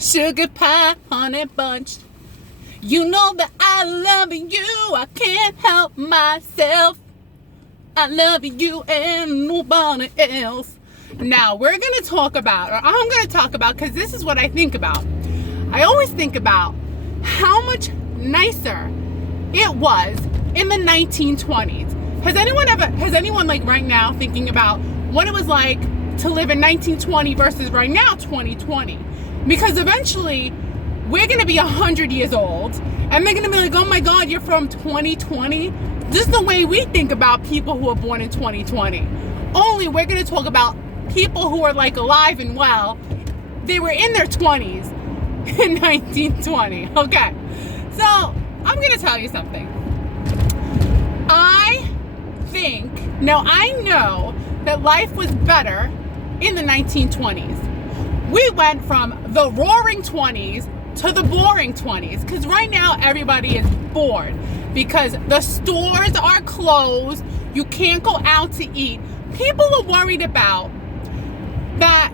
Sugar pie, honey bunch. You know that I love you. I can't help myself. I love you and nobody else. Now, we're going to talk about, or I'm going to talk about, because this is what I think about. I always think about how much nicer it was in the 1920s. Has anyone like right now thinking about what it was like to live in 1920 versus right now 2020? Because eventually we're going to be 100 years old and they're going to be like, oh my God, you're from 2020? This is the way we think about people who are born in 2020. Only we're going to talk about people who are like alive and well. They were in their 20s in 1920. Okay. So I'm going to tell you something. I know that life was better in the 1920s. We went from the roaring 20s to the boring 20s, because right now everybody is bored because the stores are closed. You can't go out to eat. People are worried about that.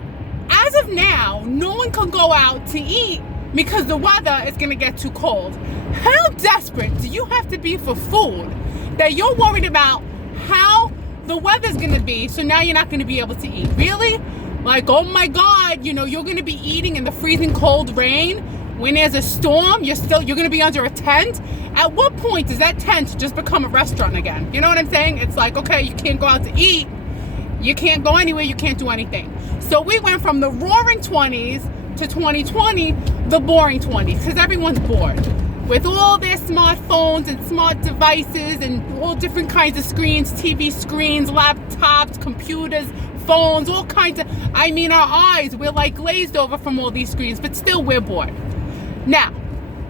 As of now, no one can go out to eat because the weather is going to get too cold. How desperate do you have to be for food that you're worried about how the weather's going to be, so now you're not going to be able to eat? Really? Like, oh my God, you're going to be eating in the freezing cold rain when there's a storm. You're going to be under a tent. At what point does that tent just become a restaurant again? You know what I'm saying? It's like, okay, you can't go out to eat. You can't go anywhere. You can't do anything. So we went from the roaring 20s to 2020, the boring 20s, because everyone's bored with all their smartphones and smart devices and all different kinds of screens, TV screens, laptops, computers, phones, all kinds of, our eyes, we're like glazed over from all these screens, but still we're bored. Now,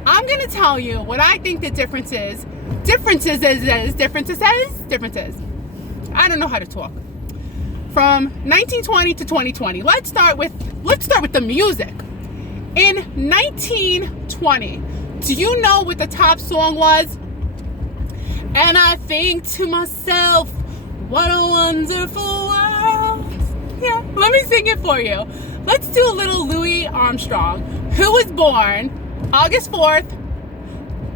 I'm going to tell you what I think the difference is. Differences. I don't know how to talk. From 1920 to 2020, let's start with the music. In 1920, do you know what the top song was? And I think to myself, what a wonderful world. Yeah, let me sing it for you. Let's do a little Louis Armstrong, who was born August 4th,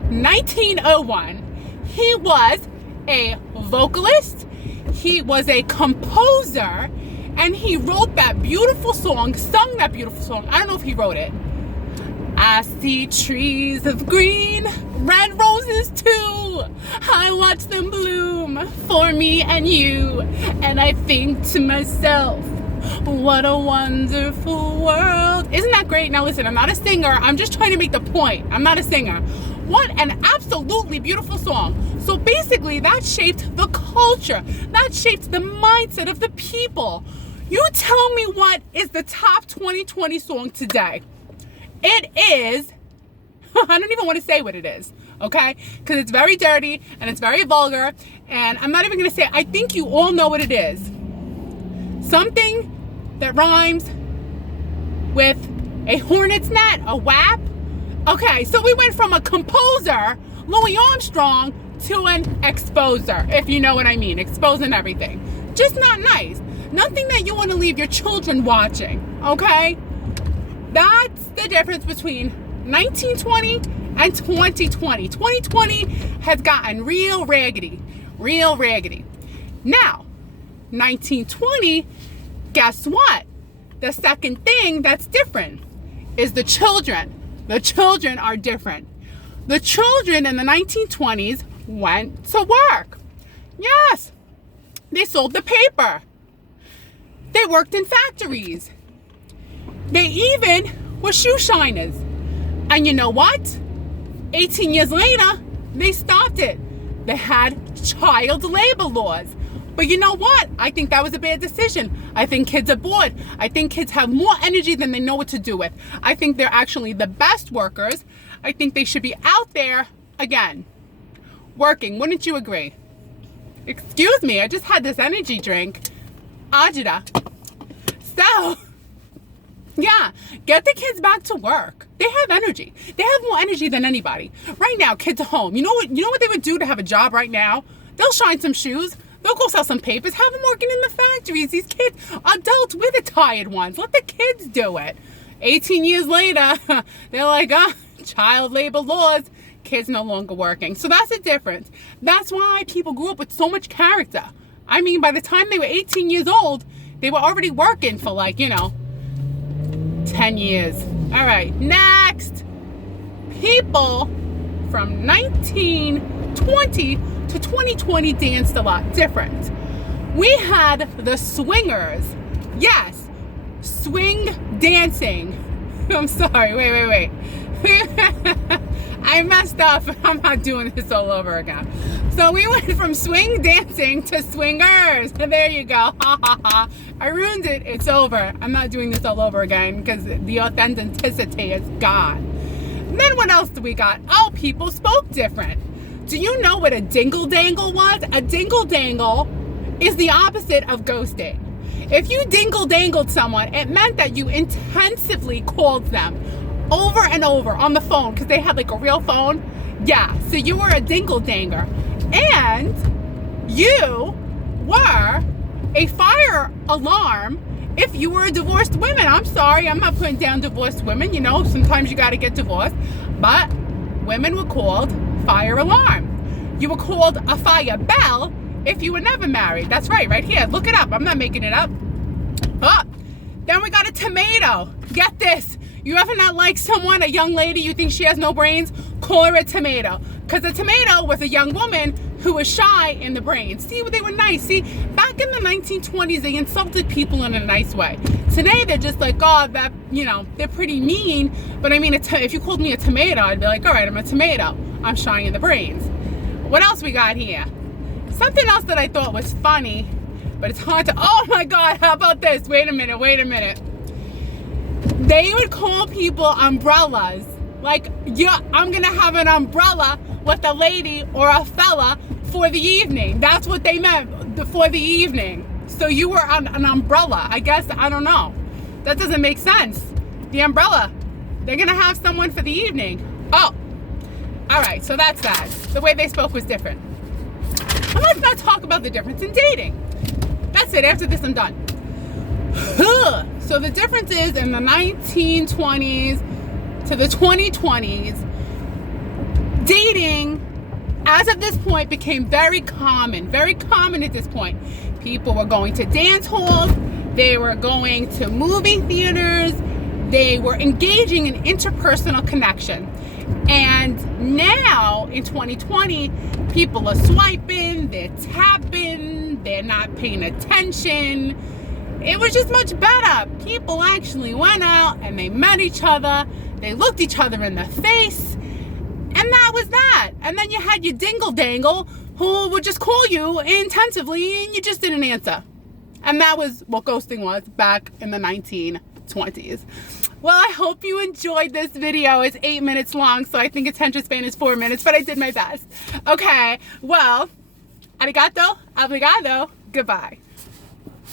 1901. He was a vocalist, he was a composer, and he wrote that beautiful song, sung that beautiful song. I don't know if he wrote it. I see trees of green, red roses too. I watch them bloom for me and you. And I think to myself, what a wonderful world. Isn't that great? Now listen, I'm not a singer. I'm just trying to make the point. I'm not a singer. What an absolutely beautiful song. So basically that shaped the culture. That shaped the mindset of the people. You tell me what is the top 2020 song today. It is, I don't even want to say what it is, okay? Because it's very dirty and it's very vulgar, and I'm not even going to say it. I think you all know what it is. Something that rhymes with a hornet's net, a WAP. Okay, so we went from a composer, Louis Armstrong, to an exposer, if you know what I mean, exposing everything. Just not nice. Nothing that you want to leave your children watching, okay? That's the difference between 1920 and 2020. 2020 has gotten real raggedy. Now, 1920, guess what? The second thing that's different is the children. The children are different. The children in the 1920s went to work. Yes, they sold the paper. They worked in factories. They even were shoe shiners. And you know what? 18 years later, they stopped it. They had child labor laws. But you know what? I think that was a bad decision. I think kids are bored. I think kids have more energy than they know what to do with. I think they're actually the best workers. I think they should be out there, again, working. Wouldn't you agree? Excuse me, I just had this energy drink. Ajita. So, yeah, get the kids back to work. They have energy. They have more energy than anybody. Right now, kids are home. You know what they would do to have a job right now? They'll shine some shoes. They'll go sell some papers. Have them working in the factories. These kids, adults, we're the tired ones. Let the kids do it. 18 years later, they're like, child labor laws, kids no longer working. So that's the difference. That's why people grew up with so much character. I mean, by the time they were 18 years old, they were already working for 10 years. All right, next. People from 1920 to 2020 danced a lot different. We had the swingers. Yes, swing dancing. I'm sorry, wait. I messed up. I'm not doing this all over again. So we went from swing dancing to swingers. There you go. I ruined it. It's over. I'm not doing this all over again because the authenticity is gone. And then what else do we got? Oh, people spoke different. Do you know what a dingle-dangle was? A dingle-dangle is the opposite of ghosting. If you dingle-dangled someone, it meant that you intensively called them over and over on the phone because they had a real phone. Yeah, so you were a dingle-danger. And you were a fire alarm if you were a divorced woman. I'm sorry, I'm not putting down divorced women. Sometimes you got to get divorced. But women were called fire alarm. You were called a fire bell if you were never married. That's right here. Look it up. I'm not making it up. Oh, then we got a tomato. Get this. You ever not like someone, a young lady, you think she has no brains? Call her a tomato. Because a tomato was a young woman who was shy in the brains. See, they were nice. See, back in the 1920s, they insulted people in a nice way. Today, they're just like, they're pretty mean. But I mean, if you called me a tomato, I'd be like, all right, I'm a tomato. I'm shy in the brains. What else we got here? Something else that I thought was funny, but it's hard to, oh my God, how about this? Wait a minute. They would call people umbrellas. I'm gonna have an umbrella with a lady or a fella for the evening. That's what they meant, for the evening. So you were on an umbrella. I guess, I don't know. That doesn't make sense. The umbrella. They're gonna have someone for the evening. Oh, all right, so that's that. The way they spoke was different. And let's not talk about the difference in dating. That's it, after this I'm done. So the difference is in the 1920s to the 2020s, dating, as of this point, became very common at this point. People were going to dance halls, they were going to movie theaters, they were engaging in interpersonal connection. And now, in 2020, people are swiping, they're tapping, they're not paying attention. It was just much better. People actually went out and they met each other, they looked each other in the face, and that was that. And then you had your dingle-dangle who would just call you intensively and you just didn't answer. And that was what ghosting was back in the 1920s. Well, I hope you enjoyed this video. It's 8 minutes long, so I think attention span is 4 minutes, but I did my best. Okay, well, arigato, obrigado, goodbye.